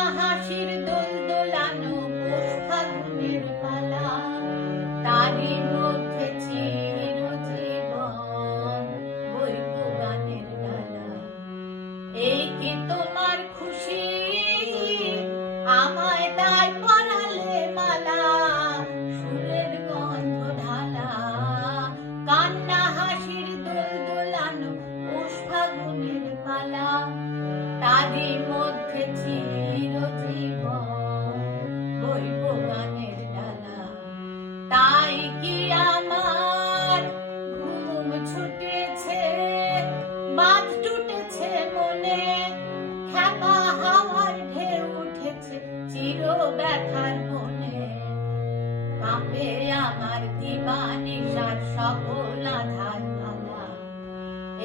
কান্না হাসির দোল দোলানো পৌষ ফাগুনের পালা, তারই মধ্যে চিরজীবন বইব গানের ডালা। এই কি তোমার খুশি, আমায় তাই পরালে মালা, সুরের গন্ধ ঢালা। কান্না হাসির দোল দোলানো পৌষ ফাগুনের পালা, তারই মধ্যে চিরজীবন বইব গানের ডালা। তাই কি আমার ঘুম ছুটেছে, বাঁধ টুটেছে মনে, খ্যাপা হাওয়ার ঢেউ উঠেছে চির ব্যথার মনে। কাঁপে আমার দিবানিশার সকল আধার মালা।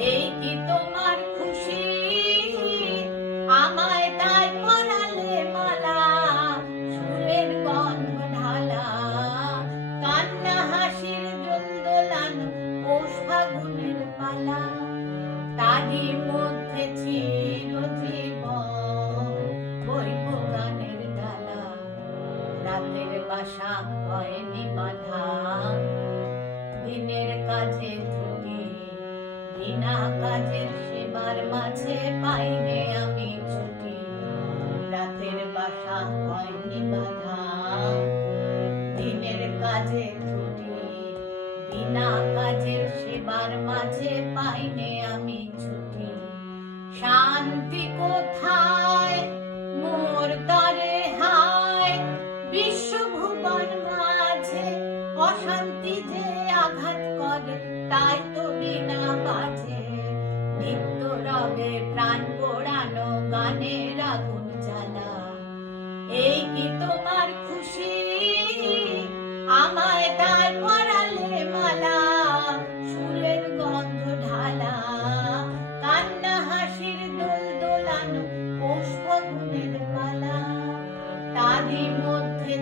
এই কি তোমার খুশি, আমায় তাই পরালে মালা, সুরের গন্ধ ঢালা। কান্না হাসির দোল দোলানো পৌষ ফাগুনের পালা, তারই মধ্যে চিরজীবন বইব গানের ডালা। রাতের বাসা হয়নি বাঁধা, দিনের কাজে ছুটি, বিনা কাজের সেবার মাঝে পাইনে আমি ছুটি। রাতের বাসা হয়নি বাঁধা, দিনের কাজে ছুটি, বিনা কাজের সেবার মাঝে পাইনে আমি ছুটি। শান্তি কোথায় মোর তরে হায়, বিশ্বভুবন মাঝে অশান্তি যে আঘাত করে, তাই তো বিনা বাজে নিত্য রবে প্রাণ পোড়ানো গানের আগুন জ্বালা। এই কি তোমার খুশি, আমায় তাই পরালে মালা, সুরের গন্ধ ঢালা। কান্না হাসির দোল দোলানো পৌষ ফাগুনের পালা, তারই মধ্যে